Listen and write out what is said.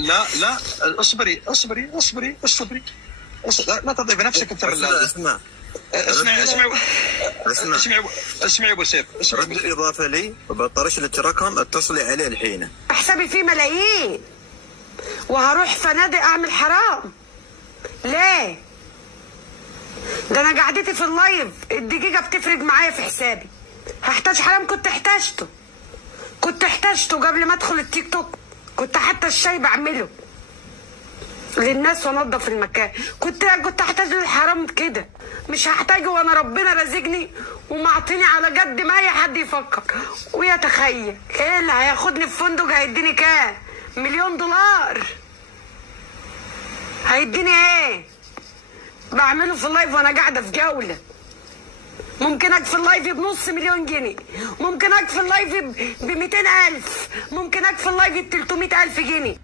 لا لا، اصبري اصبري اصبري اصبري. لا تضيف نفسك انت. اسمع اسمعي اسمعي اسمع اسمعي اسمعي ابو سيف، اسمعي رد الإضافة لي وبطرش الرقم اتصلي عليه الحين. حسابي فيه ملايين وهروح فنادق اعمل حرام ليه؟ ده انا قعدتي في اللايف الدقيقة بتفرق معايا في حسابي. هحتاج حرام؟ كنت احتاجته قبل ما ادخل التيك توك. كنت حتى الشاي بعمله للناس وانضف المكان. كنت احتاج للحرام كده، مش هحتاجه وانا ربنا رازقني ومعطيني على قد ما اي حد يفكر ويتخيل. ايه اللي هياخدني في فندق هيديني كام؟ $1,000,000. هيديني ايه؟ بعمله في اللايف وانا قاعده في جوله. ممكن اكفي اللايف ب500,000 جنيه، ممكن اكفي اللايف ب200,000، ممكن اكفي اللايف ب300,000 جنيه.